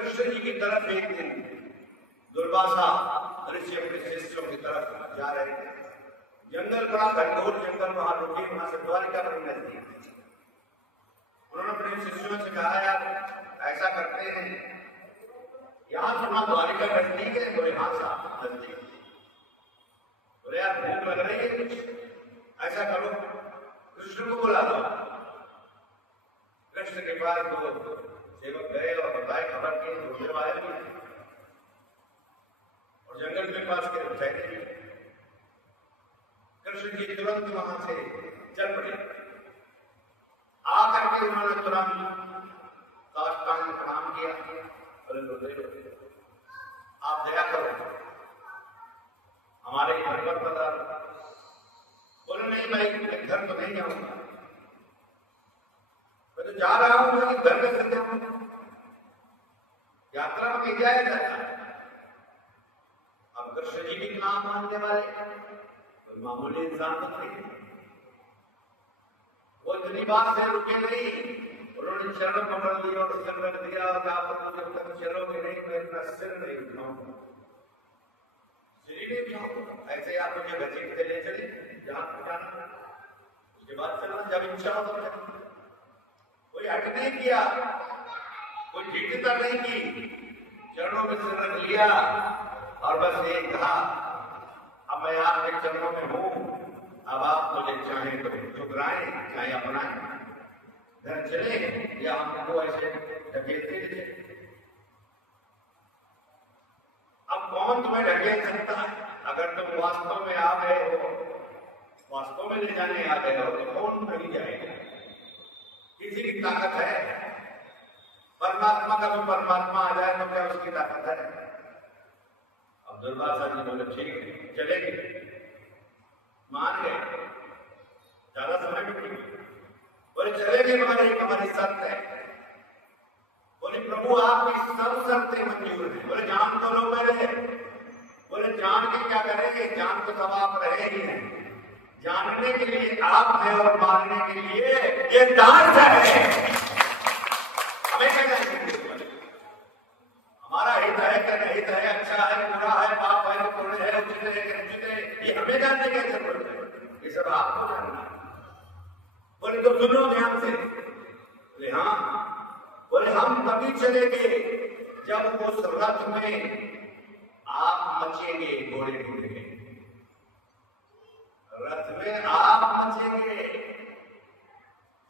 कृष्ण जी की तरफ एक दिन दुर्वासा ऋषि अपने शिष्यों की तरफ जा रहे थे। जंगल बड़ा घनघोर जंगल, वहां रुके, वहां से द्वारिका पर नजदीक। उन्होंने अपने शिष्यों से कहा, यार ऐसा करते हैं, यहाँ से वहां द्वारिका नजदीक है, बोले हाँ साहब नजदीक। बोले यार भूख लग रही है कुछ, ऐसा करो कृष्ण को बुला लो। कृष्ण के पास दो सेवक गए और बताए, खबर की ढूंढने वाले भी और जंगल के पास के ठहरे भी। कृष्ण जी तुरंत वहां से चल पड़े। आकर के उन्होंने तुरंत साष्टांग प्रणाम किया। बोले गुरुदेव आप दया करो, हमारे घर पर पधारो। बोले नहीं मैं घर तो नहीं जाऊंगा, मैं तो जा रहा हूं, मैं घर कैसे जाऊंगा, यात्रा में जाया जाता है। अब कृष्ण जी भी नाम मानने वाले तो मामूली इंसान तो नहीं, वो इतनी बात से रुके नहीं। उन्होंने चरण पकड़ लिया और सिर रख दिया और आप जब तक चलोगे नहीं मैं अपना सिर नहीं उठाऊंगा, सिर ही नहीं उठाऊंगा, ऐसे आप मुझे घसीटते ले चले जहां पहुंचाना, उसके बाद चलना जब इच्छा हो तब चलना। कोई हट नहीं किया, कोई जिद्दता नहीं की, चरणों में सिर रख लिया और बस ये कहा, अब मैं आपके चरणों में हूं, अब आप मुझे चाहे तो ठुकराएं चाहे अपनाएं, घर चले या हमको ऐसे ढकेलते चले। अब कौन तुम्हें ढकेल सकता है? अगर तुम वास्तव में आ गए हो, वास्तव में ले जाने आ गए हो, तो कौन नहीं जाएगा? किसी की ताकत है? परमात्मा का तो परमात्मा आ जाए तो क्या उसकी ताकत है? अब दुर्वासा जी बोले ठीक है चलेंगे, मान गए, ज्यादा समय भी नहीं। बोले चलेंगे मगर एक हमारी शर्त है। बोले प्रभु आपकी सब शर्तें मंजूर है। बोले जान तो लो पहले। बोले जान के क्या करेंगे, जान तो सब आप रहे ही हैं, जानने के लिए आप हैं और मानने के लिए ये डांस है। हमें क्या करेंगे, हमारा हित है क्या नहीं हित है, अच्छा है बुरा है, पाप है पुण्य है, उचित है कि अनुचित है, ये हमें जानने की जरूरत है, ये सब आपको जानना है। बोले तो सुनो ध्यान से। बोले हाँ। बोले हम तभी चलेंगे जब उस रथ में आप मचेंगे, घोड़े ढूंढेंगे, रथ में आप मचेंगे।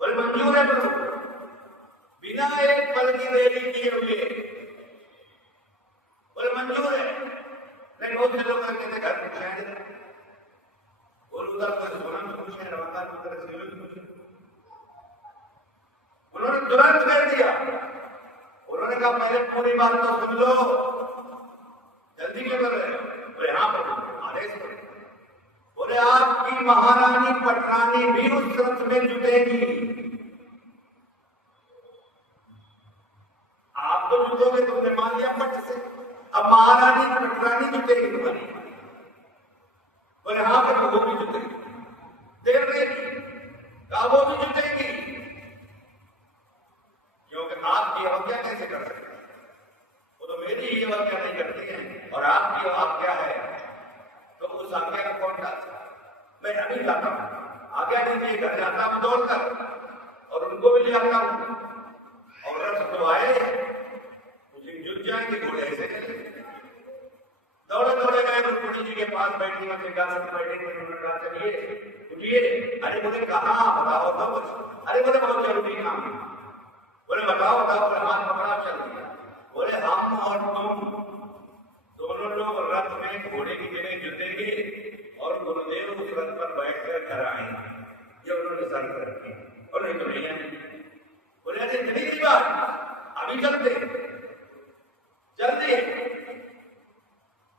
बोले मंजूर है प्रभु, बिना एक पल की देरी किए हुए। बोले मंजूर है, नहीं बहुत से लोग कहते घर पूछेंगे, और उधर तो सोना में पूछे, रवाना उधर से पूछे। उन्होंने तुरंत कर दिया। उन्होंने कहा पहले पूरी बात तो सुन लो, जल्दी क्यों कर रहे हो? बोले हाँ प्रभु आदेश करो। बोले आपकी महारानी पटरानी भी उस रथ में जुटेगी। आप तो जुटोगे, तुमने मान लिया पट से, अब महारानी पटरानी जुटेगी तुम्हारी। बोले हाँ प्रभु वो भी जुटेगी, देर रहेगी, कहा वो भी जुटेगी, क्योंकि आपकी अवज्ञा कैसे कर सकते हैं, वो तो मेरी ही अवज्ञा नहीं करती है, और आपकी आज्ञा है तो उस आज्ञा का कौन डालता? मैं अभी जाता हूं, आज्ञा दीजिए, घर जाता हूं दौड़कर और उनको भी ले आता हूं, और रथ तो आए मुझे जुट जाएंगे, घोड़े ऐसे चले। दौड़े दौड़े गए रुक्मिणी जी के पास, बैठी में सिंहासन पर बैठे, उन्होंने कहा चलिए उठिए। अरे बोले कहाँ, बताओ तो। अरे बोले बहुत जरूरी काम है। बोले बताओ बताओ। बोले हाथ पकड़ा चल दिया। बोले हम और तुम दोनों लोग रथ में घोड़े की जगह जुटेंगे और गुरुदेव उस रथ पर बैठकर घर आएंगे, ये उन्होंने शर्त रखी। और नहीं तो नहीं आएंगे। बोले अरे इतनी बात, अभी चलते जल्दी।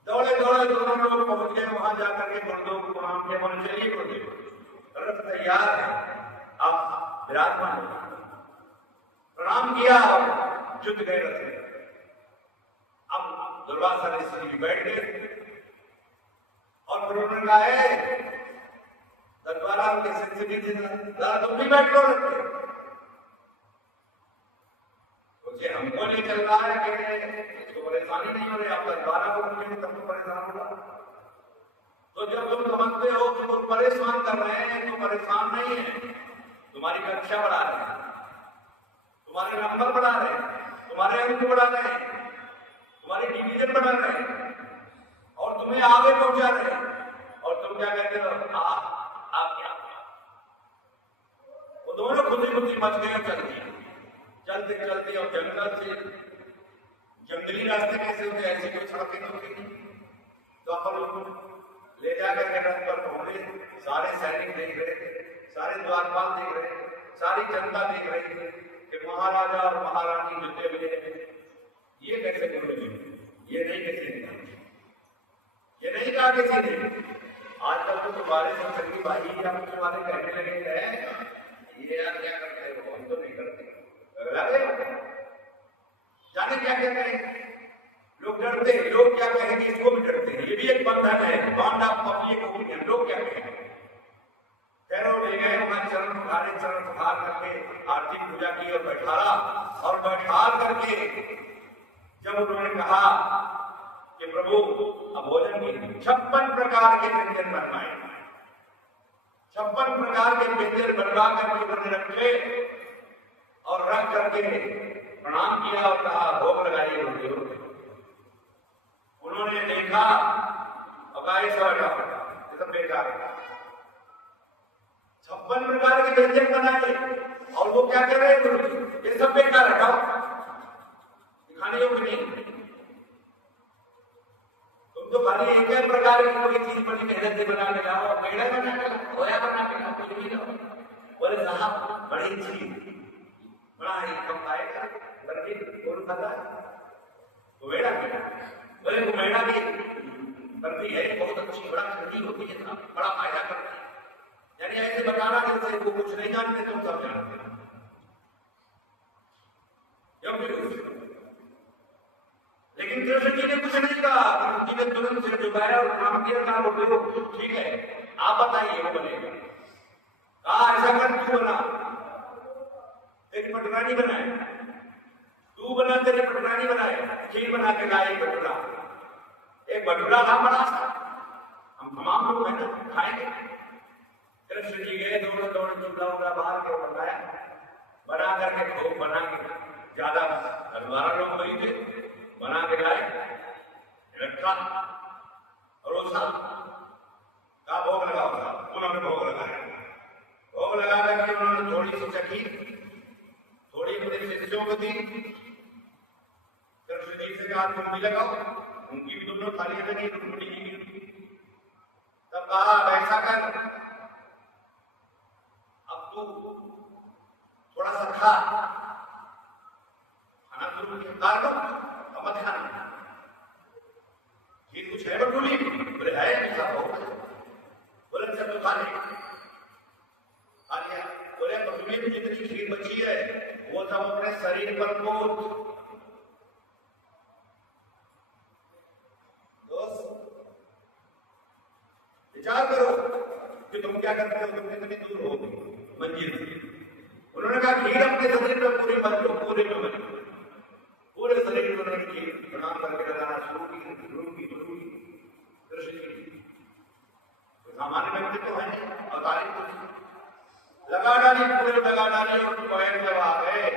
दौड़े दौड़े दोनों लोग पहुंच गए वहां जाकर के गुरुदेव को प्रणाम किया। बोले चलिए गुरुदेव रथ तैयार है, आप विराजमान हो। प्रणाम किया और जुट गए रथ में। अब दुर्वासा ऋषि जी बैठ गए और फिर उन्होंने कहा है दरबारा उनके सिर से नीचे तुम भी बैठ लो रथ में। ये हमको नहीं चल रहा है कि इसको परेशानी नहीं हो रही, आप 10-12 को रखेंगे तब तो परेशान होगा। तो जब तुम समझते हो कि वो परेशान कर रहे हैं तो परेशान नहीं है, तुम्हारी कक्षा बढ़ा रहे हैं, तुम्हारे नंबर बढ़ा रहे हैं, तुम्हारे अंक बढ़ा रहे हैं, तुम्हारी डिवीजन बढ़ा रहे हैं और तुम्हें आगे पहुंचा रहे हैं। और तुम क्या कहते हो, आप क्या, वो दोनों खुशी खुशी मच गए और चल दिए, चलते चलते। और जंगल से जंगली रास्ते कैसे होते, ऐसी कोई सड़कें होती नहीं, तो अपन लोग ले जाकर के रथ पर पहुंचे। सारे सैनिक देख रहे थे, सारे द्वारपाल देख रहे थे, सारी जनता देख रही थी कि महाराजा और महारानी जुटे हुए ये कैसे बोले, ये नहीं कैसे, ये नहीं कहा किसी ने। आजकल तो तुम्हारे संसदी भाई या कुछ वाले कहने लगे हैं ये यार क्या करते हो, हम तो नहीं करते, जाने क्या क्या करेंगे लोग, डरते हैं। लोग क्या कहेंगे इसको भी डरते हैं, ये भी एक बंधन है, बॉन्ड ऑफ पब्लिक ओपिनियन। लोग क्या कहेंगे, खैर ले गए वहां, चरण सुधार करके आर्थिक पूजा की और बैठाला। और बैठाल करके जब उन्होंने कहा कि प्रभु अब भोजन की 56 प्रकार के व्यंजन बनवाए, 56 प्रकार के व्यंजन बनवा करके उन्होंने रखे और रख करके प्रणाम किया और कहा भोग लगाइए उनके। उन्होंने देखा और कहा ये सब बेकार है, 56 प्रकार के व्यंजन बनाए और वो क्या कर रहे हैं गुरु जी, ये सब बेकार हटाओ, खाने योग्य नहीं। तुम तो खाली एक प्रकार की कोई चीज बड़ी मेहनत से बना के लाओ, पेड़ा बना के लाओ, खोया बना के लाओ, कुछ भी लाओ। बोले साहब बड़ी चीज बड़ा ही कम आएगा, बल्कि कौन खाता कुमेड़ा में, बोले कुमेड़ा भी बर्फी है बहुत अच्छी, बड़ा ठंडी होती है, बड़ा फायदा करती है। यानी ऐसे बताना जैसे वो कुछ नहीं जानते, तुम सब जानते हो। लेकिन कृष्ण जी ने कुछ नहीं कहा, कृष्ण जी ने तुरंत सिर झुकाया और प्रणाम किया, कहा बोले ठीक है आप बताइए वो बनेगा। कहा ऐसा कर क्यों बना, एक पटरानी बनाए, तू बना तेरी पटरानी बनाए, खीर बना के लाए भटूरा, एक भटूरा ला बड़ा सा, हम तमाम लोग हैं ना खाएंगे। कृष्ण जी गए दौड़ दौड़ चूल्हा बाहर के बनाया, बना करके खूब बना के, ज्यादा 12 लोग वही थे, बना के लाए, रखा रोसा का भोग लगा होगा, उन्होंने भोग लगाया। भोग लगा करके उन्होंने थोड़ी सी चखी, थोड़ी अपने शिष्यों को दी। कृष्ण जी से कहा तुम भी लगाओ, उनकी भी दोनों थालियां लगी, रुक्मिणी जी की। तब कहा ऐसा कर, अब तू थोड़ा सा खा, खाना शुरू कर दो, अब मत खाना। ये कुछ है बटूली, बोले है ऐसा हो, बोले सब तो खा ले, खा लिया। बोले बटूली में जितनी खीर बची है वो सब अपने शरीर पर पोत। विचार करो कि तुम क्या करते हो, तुम कितनी दूर हो मंजिल। उन्होंने कहा खीर अपने शरीर में पूरी मत लो, पूरे में मत लो, पूरे शरीर में उन्होंने खीर प्रणाम करके लगाना शुरू की। कृष्ण जी सामान्य व्यक्ति तो है नहीं, लगा डाली, पूरे लगा डाली और पैर जब आ गए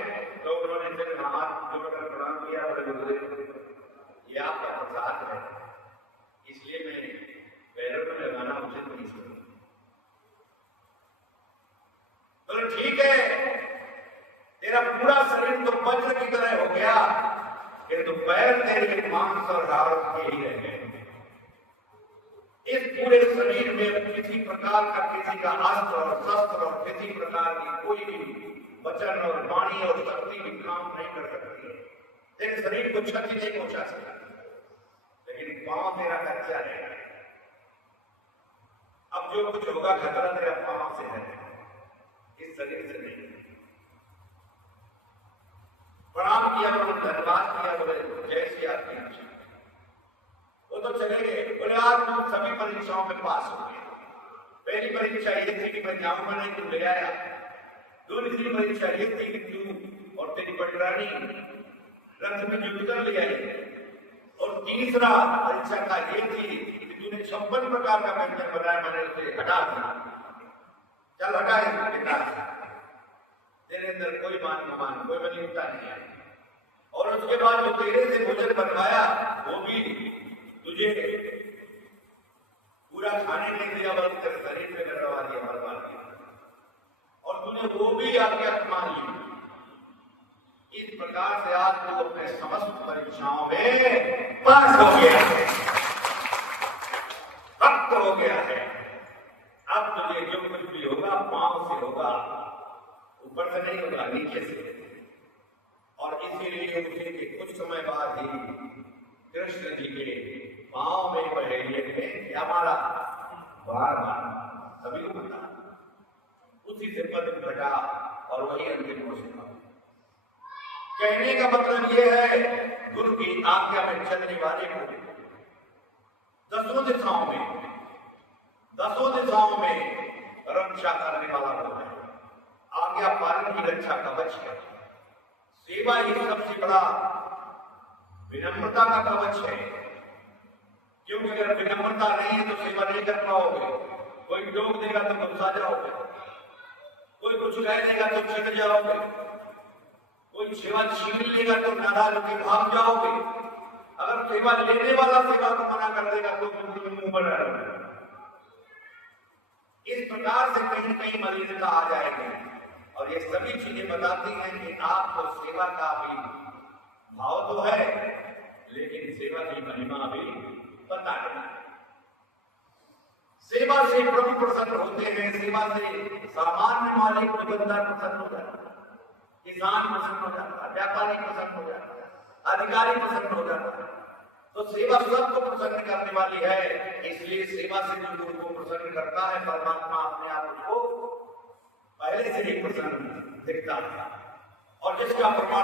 तो उन्होंने हाथ जोड़कर प्रणाम किया, ये आपका प्रसाद है, इसलिए मैं पैरों में लगाना उचित नहीं समझता। तो ठीक है, तेरा पूरा शरीर तो वज्र की तरह हो गया, किंतु पैर तेरे मांस और हाड़ के ही रह गए। इस पूरे शरीर में किसी प्रकार का, किसी का अस्त्र और शस्त्र और किसी प्रकार की कोई भी वचन और वाणी और शक्ति भी काम नहीं कर सकती है। तेरे शरीर को क्षति नहीं पहुंचा सकता, लेकिन पांव तेरा कच्चा रहेगा। अब जो कुछ होगा खतरा तेरा पांव से है, इस शरीर से नहीं। प्रणाम किया, धन्यवाद किया, बोले जय श्री आपकी। वो तो चले गए, बोले आज तुम सभी परीक्षाओं में पास हो गए। पहली परीक्षा ये थी कि मैं जाऊंगा नहीं, तुम ले आया। दूसरी परीक्षा ये थी कि तू और तेरी पटरानी रथ में जो उतर ले आए। और तीसरा परीक्षा का ये थी कि तूने 56 प्रकार का व्यंजन बनाया, मैंने उसे हटा दिया, चल हटाए बेटा, तेरे अंदर कोई मान सम्मान कोई मलिनता नहीं है। और उसके बाद जो तेरे से भोजन बनवाया वो भी तुझे पूरा खाने नहीं दिया, बल्कि तेरे शरीर में डरवा दिया, बर्बाद किया, और तूने वो भी आज्ञा मान ली। इस प्रकार से आज तू अपने समस्त परीक्षाओं में पास हो गया है, भक्त हो गया है। अब तुझे जो कुछ भी होगा पांव से होगा, ऊपर से नहीं होगा, नीचे से। और इसीलिए उसी के कुछ समय बाद ही कृष्ण जी के पांव में पहेलिए थे क्या मारा, बार बार, सभी को पता। उसी से पद घटा और वही अंतिम घोषणा। कहने का मतलब यह है, गुरु की आज्ञा में चलने वाले को दसों दिशाओं में रक्षा करने वाला होता है। आज्ञा पालन की रक्षा कवच है। सेवा ही सबसे बड़ा विनम्रता का कवच है, क्योंकि अगर विनम्रता नहीं है तो सेवा नहीं कर पाओगे। कोई टोक देगा तो गुस्सा जाओगे, कोई कुछ कह देगा तो चिढ़ जाओगे, कोई सेवा छीन लेगा तो नाराज होकर भाग जाओगे। अगर सेवा लेने वाला सेवा को मना कर देगा तो मुंह बना रहेगा। इस प्रकार से कहीं न कहीं मलिनता आ जाएगी। और ये सभी चीजें बताती हैं कि आपको सेवा का भी भाव तो है, लेकिन सेवा की महिमा भी पता नहीं। सेवा से प्रभु प्रसन्न होते हैं, सेवा से सामान्य मालिक दुकानदार प्रसन्न हो जाता है, किसान प्रसन्न हो जाता है, व्यापारी प्रसन्न हो जाता है, अधिकारी प्रसन्न हो जाता है। तो सेवा सबको प्रसन्न करने वाली है। इसलिए सेवा से जो गुरु को प्रसन्न करता है, परमात्मा अपने आप उसको पहले से ही प्रसन्न दिखता है। और जिसका प्रमाण